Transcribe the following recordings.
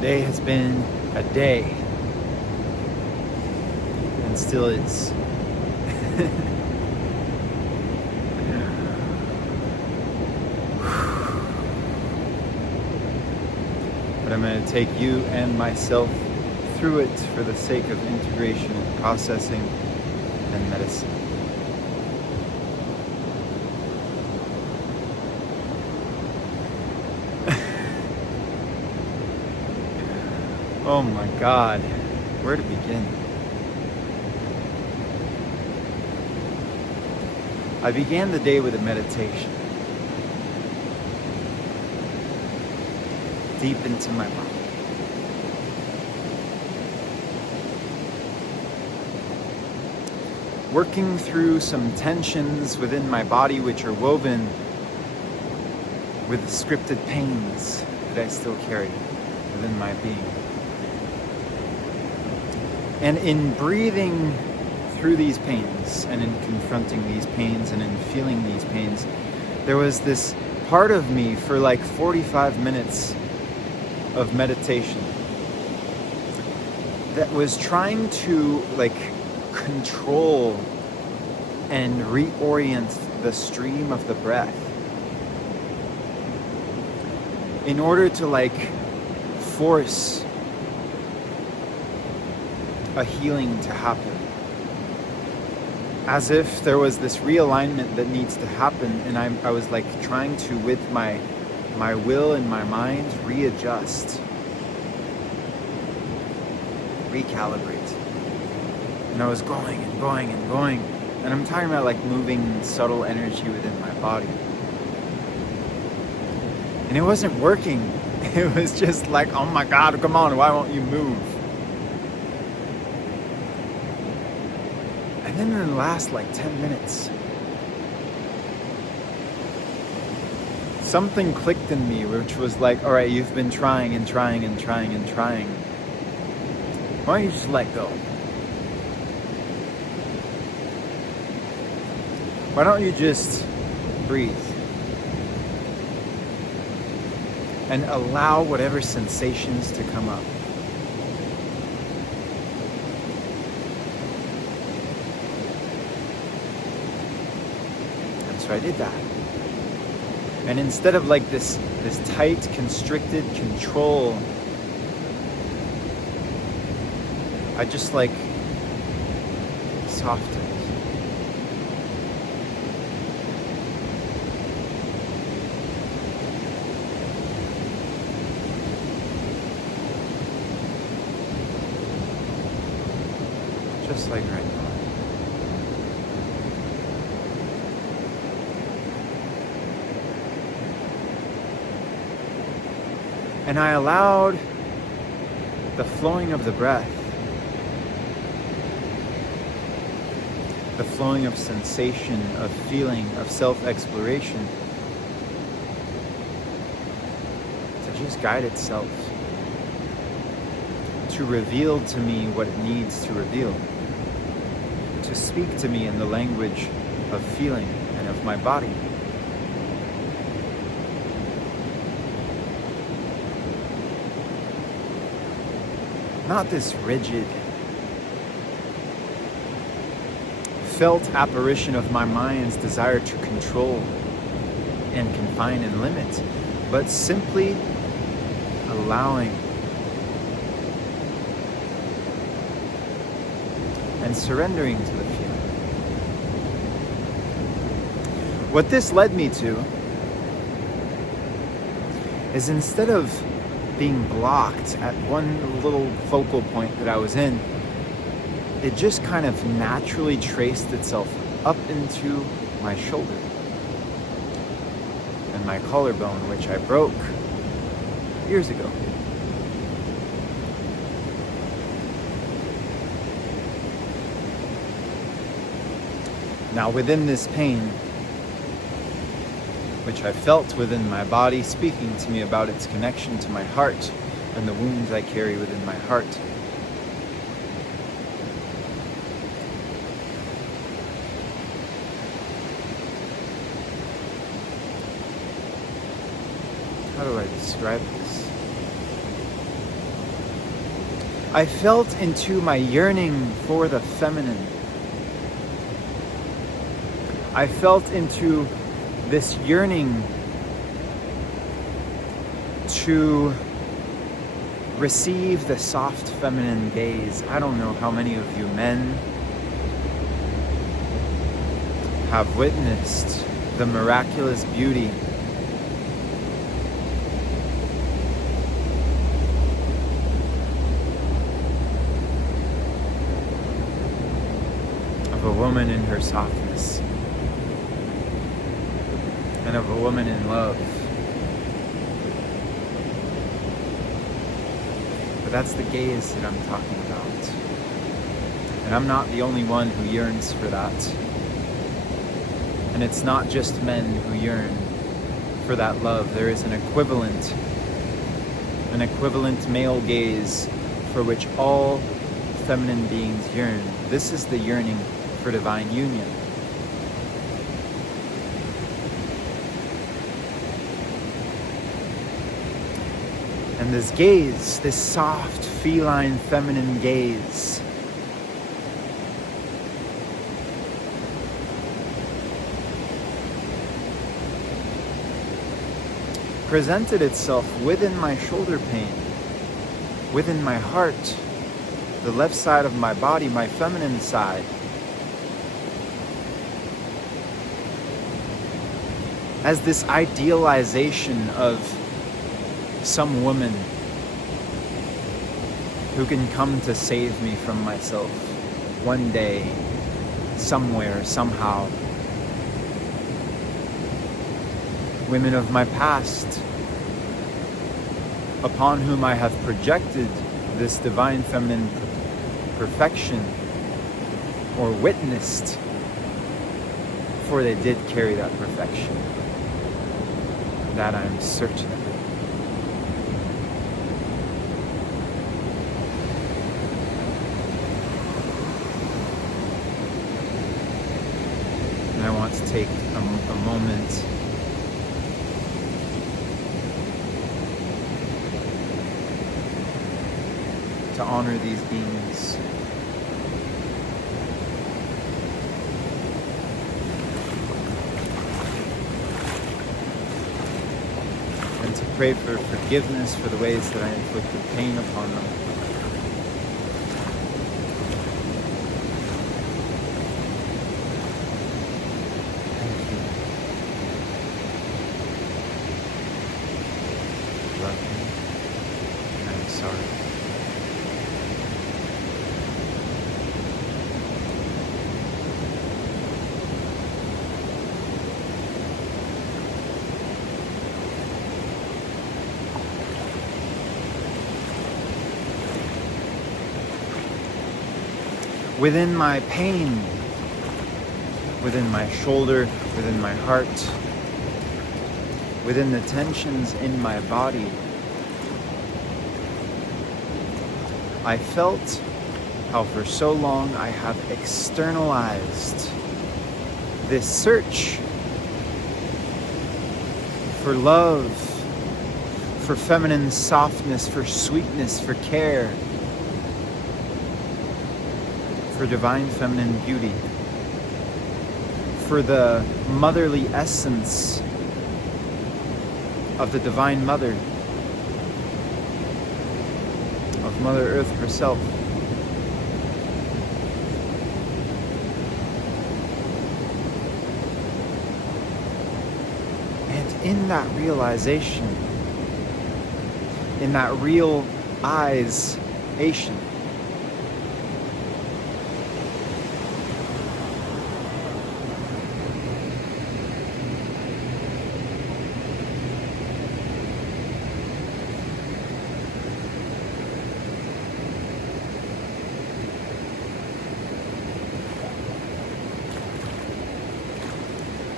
Today has been a day, and still is. But I'm going to take you and myself through it for the sake of integration and processing and medicine. Oh my God, where to begin? I began the day with a meditation. Deep into my body. Working through some tensions within my body which are woven with scripted pains that I still carry within my being. And in breathing through these pains, and in confronting these pains, and in feeling these pains, there was this part of me for like 45 minutes of meditation that was trying to control and reorient the stream of the breath in order to force a healing to happen, as if there was this realignment that needs to happen, and I was trying to, with my will and my mind, readjust, recalibrate. And I was going and going and going, and I'm talking about moving subtle energy within my body, and it wasn't working. It was just oh my God, come on, why won't you move? And then in the last 10 minutes, something clicked in me, which was all right, you've been trying and trying and trying and trying. Why don't you just let go? Why don't you just breathe and allow whatever sensations to come up? I did that. And instead of this tight, constricted control, I just softened. Just like right now. And I allowed the flowing of the breath, the flowing of sensation, of feeling, of self-exploration to just guide itself, to reveal to me what it needs to reveal, to speak to me in the language of feeling and of my body. Not this rigid, felt apparition of my mind's desire to control and confine and limit, but simply allowing and surrendering to the feeling. What this led me to is, instead of being blocked at one little focal point that I was in, it just kind of naturally traced itself up into my shoulder and my collarbone, which I broke years ago. Now, within this pain, which I felt within my body, speaking to me about its connection to my heart and the wounds I carry within my heart, how do I describe this? I felt into my yearning for the feminine. I felt into this yearning to receive the soft feminine gaze. I don't know how many of you men have witnessed the miraculous beauty of a woman in her softness and of a woman in love. But that's the gaze that I'm talking about. And I'm not the only one who yearns for that. And it's not just men who yearn for that love. There is an equivalent male gaze for which all feminine beings yearn. This is the yearning for divine union. And this gaze, this soft, feline, feminine gaze, presented itself within my shoulder pain, within my heart, the left side of my body, my feminine side. As this idealization of some woman who can come to save me from myself one day, somewhere, somehow. Women of my past, upon whom I have projected this divine feminine perfection, or witnessed, for they did carry that perfection. That I'm certain of. And I want to take a moment to honor these beings. And to pray for forgiveness for the ways that I inflicted pain upon them. Thank you. Love me. I'm sorry. Within my pain, within my shoulder, within my heart, within the tensions in my body, I felt how for so long I have externalized this search for love, for feminine softness, for sweetness, for care, for divine feminine beauty, for the motherly essence of the Divine Mother, of Mother Earth herself. And in that realization, in that realization,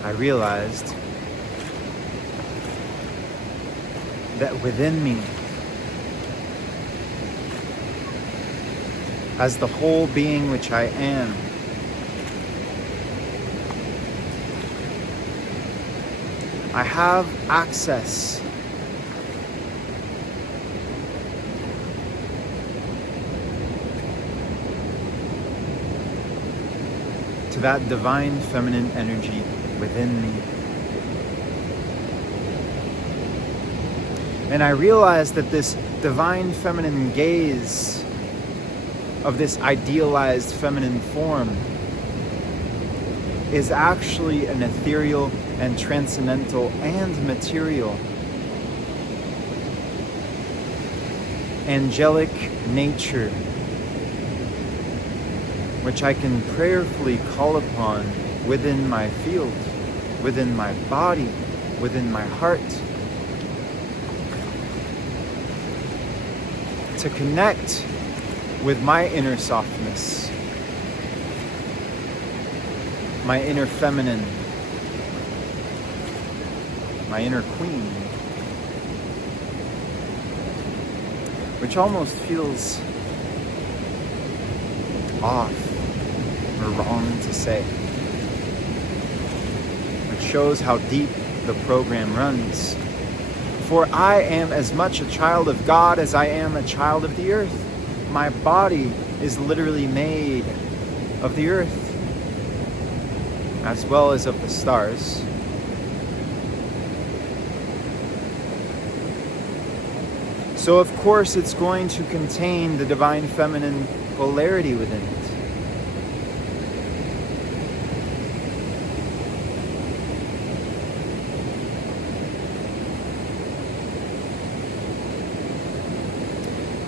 I realized that within me, as the whole being which I am, I have access that divine feminine energy within me. And I realized that this divine feminine gaze of this idealized feminine form is actually an ethereal and transcendental and material angelic nature, which I can prayerfully call upon within my field, within my body, within my heart, to connect with my inner softness, my inner feminine, my inner queen, which almost feels off or wrong to say, which shows how deep the program runs. For I am as much a child of God as I am a child of the earth. My body is literally made of the earth, as well as of the stars. So of course it's going to contain the divine feminine polarity within it.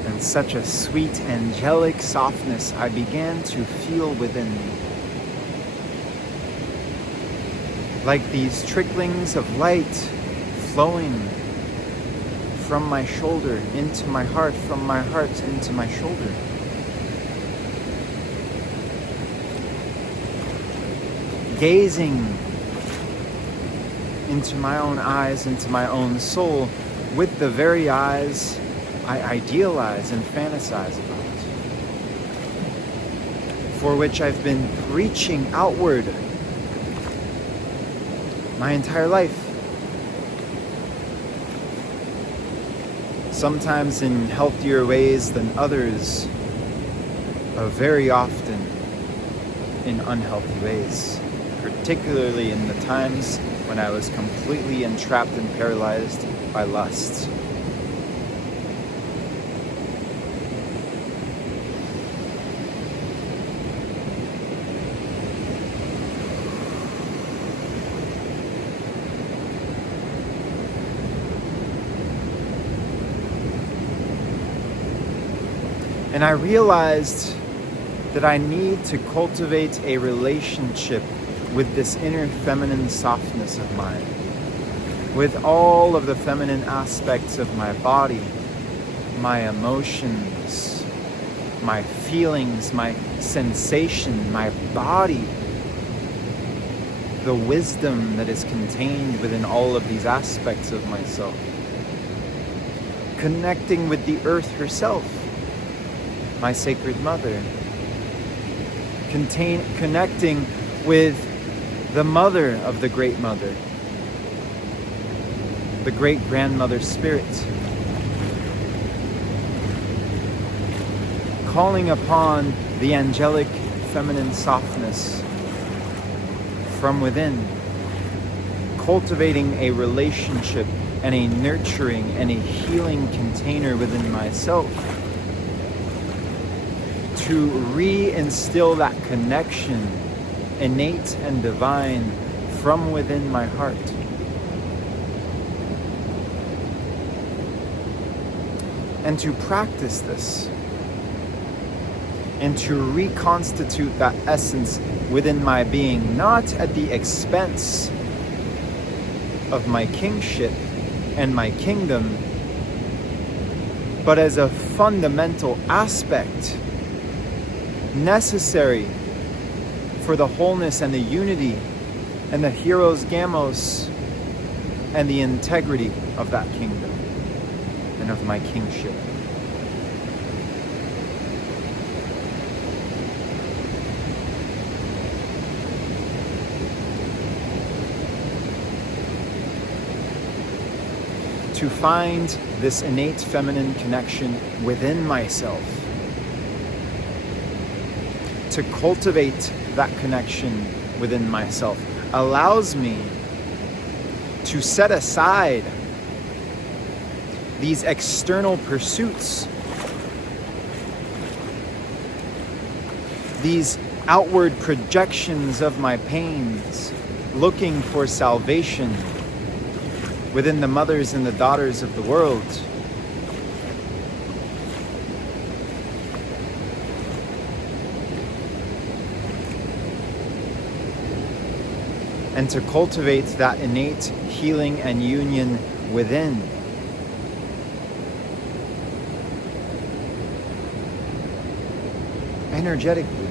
And such a sweet angelic softness I began to feel within me. Like these tricklings of light flowing from my shoulder into my heart, from my heart into my shoulder. Gazing into my own eyes, into my own soul, with the very eyes I idealize and fantasize about, for which I've been reaching outward my entire life. Sometimes in healthier ways than others, but very often in unhealthy ways, particularly in the times when I was completely entrapped and paralyzed by lust. And I realized that I need to cultivate a relationship with this inner feminine softness of mine, with all of the feminine aspects of my body, my emotions, my feelings, my sensation, my body, the wisdom that is contained within all of these aspects of myself, connecting with the earth herself, my sacred mother, connecting with the mother of the great mother, the great grandmother spirit, calling upon the angelic feminine softness from within, cultivating a relationship and a nurturing and a healing container within myself, to re-instill that connection, innate and divine, from within my heart. And to practice this, and to reconstitute that essence within my being, not at the expense of my kingship and my kingdom, but as a fundamental aspect necessary for the wholeness and the unity and the heroes gamos and the integrity of that kingdom and of my kingship. To find this innate feminine connection within myself, to cultivate that connection within myself, allows me to set aside these external pursuits, these outward projections of my pains, looking for salvation within the mothers and the daughters of the world. And to cultivate that innate healing and union within. Energetically.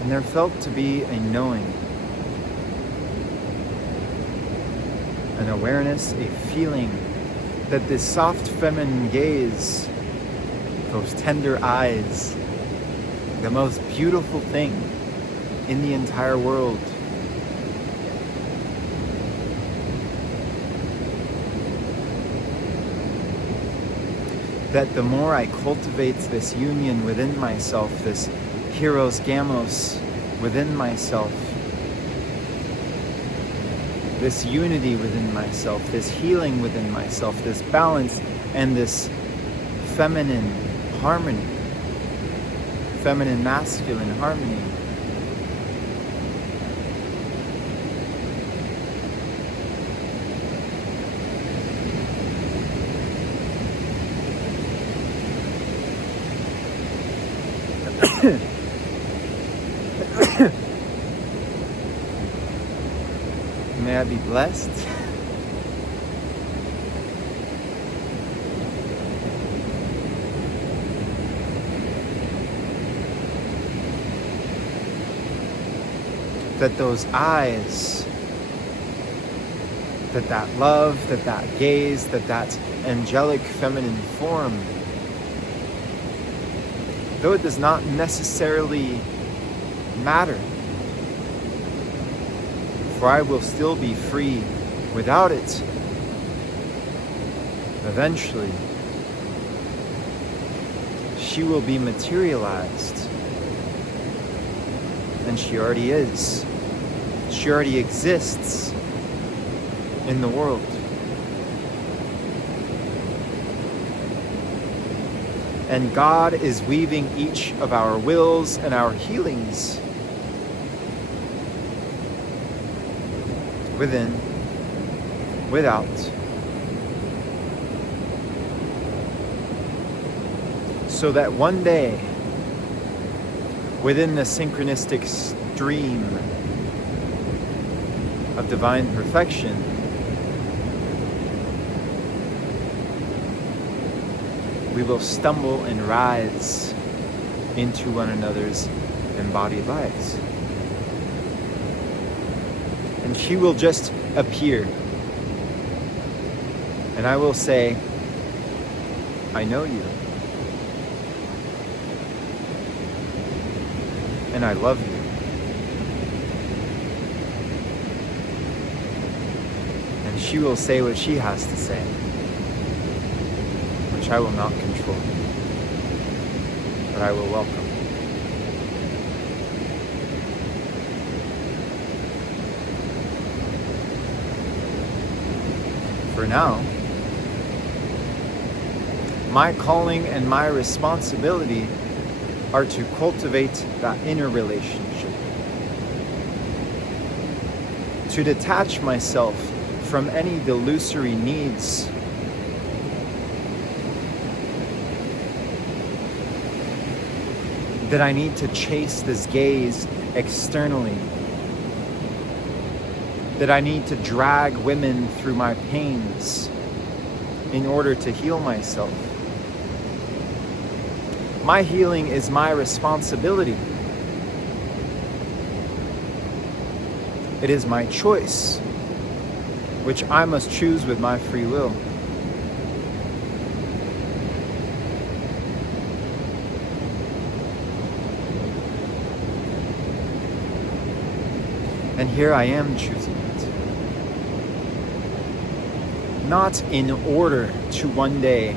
And there felt to be a knowing, an awareness, a feeling that this soft feminine gaze, those tender eyes, the most beautiful thing in the entire world, that the more I cultivate this union within myself, this Hieros Gamos within myself, this unity within myself, this healing within myself, this balance and this feminine harmony, feminine masculine harmony, may I be blessed. That those eyes, that love, that gaze, that angelic feminine form, though it does not necessarily matter, for I will still be free without it. Eventually, she will be materialized. And she already is. She already exists in the world. And God is weaving each of our wills and our healings within, without, so that one day, within the synchronistic stream of divine perfection, we will stumble and rise into one another's embodied lives. And she will just appear. And I will say, I know you. And I love you. And she will say what she has to say, which I will not control, but I will welcome. For now, my calling and my responsibility are to cultivate that inner relationship, to detach myself from any delusory needs that I need to chase this gaze externally, that I need to drag women through my pains in order to heal myself. My healing is my responsibility. It is my choice, which I must choose with my free will. And here I am choosing it. not in order to one day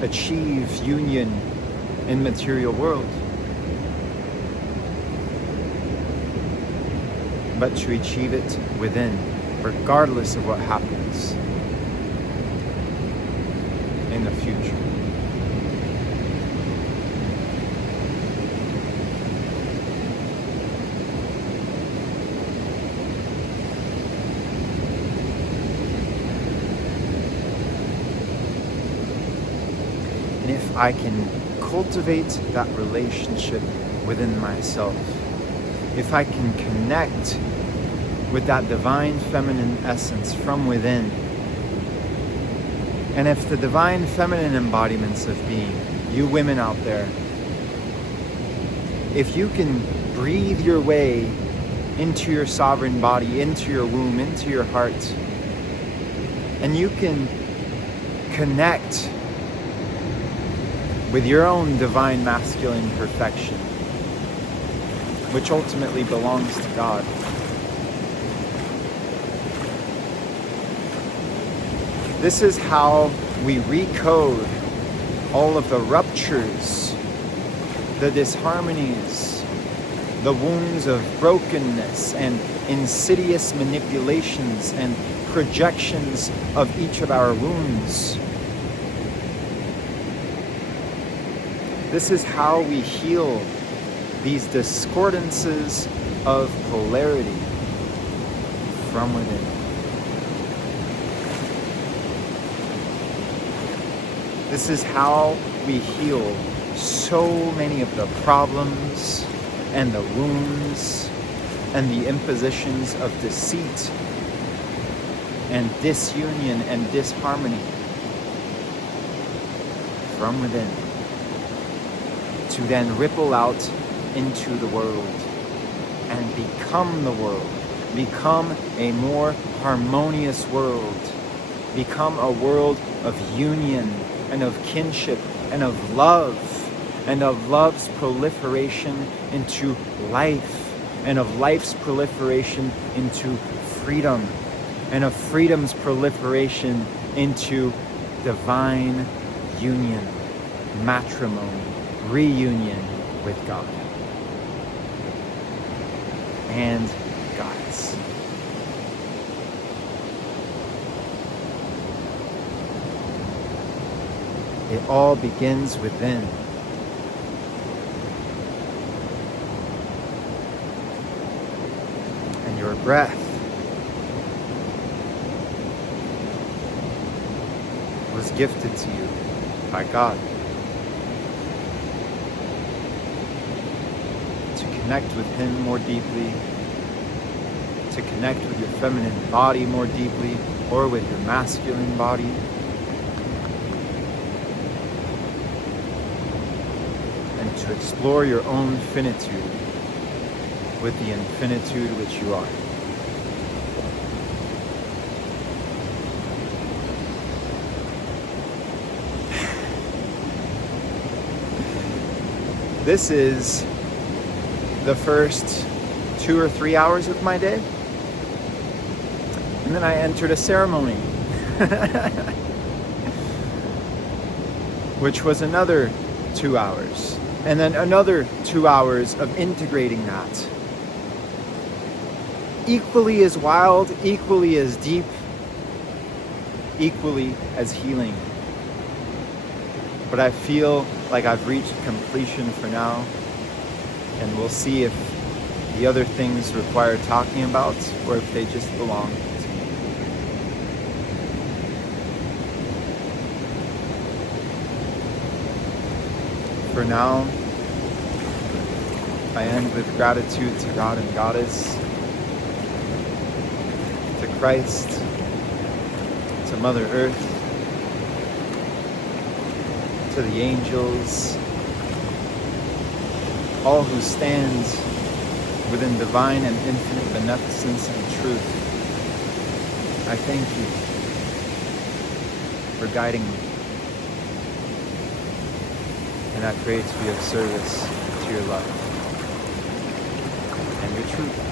achieve union in material world, but to achieve it within, regardless of what happens in the future. And if I can cultivate that relationship within myself, if I can connect with that divine feminine essence from within, and if the divine feminine embodiments of being, you women out there, if you can breathe your way into your sovereign body, into your womb, into your heart, and you can connect with your own divine masculine perfection, which ultimately belongs to God, this is how we recode all of the ruptures, the disharmonies, the wounds of brokenness and insidious manipulations and projections of each of our wounds. This is how we heal these discordances of polarity from within. This is how we heal so many of the problems and the wounds and the impositions of deceit and disunion and disharmony from within, to then ripple out into the world and become the world, become a more harmonious world, become a world of union and of kinship and of love, and of love's proliferation into life, and of life's proliferation into freedom, and of freedom's proliferation into divine union, matrimony, reunion with God and Goddess. It all begins within. And your breath was gifted to you by God to connect with Him more deeply, to connect with your feminine body more deeply, or with your masculine body. To explore your own finitude with the infinitude which you are. This is the first 2 or 3 hours of my day, and then I entered a ceremony which was another 2 hours. And then another 2 hours of integrating that. Equally as wild, equally as deep, equally as healing. But I feel like I've reached completion for now. And we'll see if the other things require talking about or if they just belong to me. For now, I end with gratitude to God and Goddess, to Christ, to Mother Earth, to the angels, all who stand within divine and infinite beneficence and truth. I thank you for guiding me. And I pray to be of service to your love and your truth.